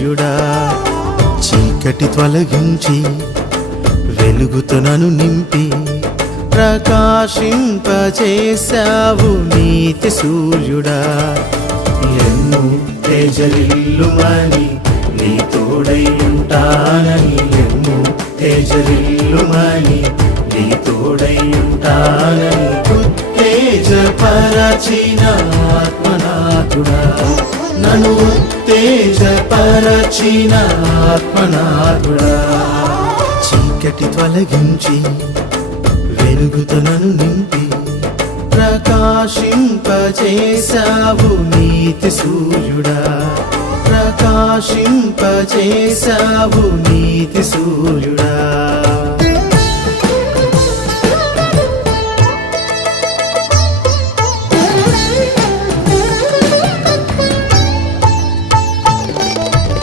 సూర్యుడా చీకటి తొలగించి వెలుగుతో నన్ను నింపి ప్రకాశింపచేశావు నీతి సూర్యుడా ఎన్ను తేజరిల్లుమని నీ తోడై ఉంటానని ఎన్ను తేజరిల్లుమని నీ తోడై ఉంటానని ఉత్తేజపరచిన ఆత్మనాథుడా నన్ను ఉత్తేజపరచిన ఆత్మనాథుడా చీకటి తొలగించి వెలుగుతో నన్ను నింపి ప్రకాశింపచేశావు నీతి సూర్యుడా ప్రకాశింపచేశావు నీతి సూర్యుడా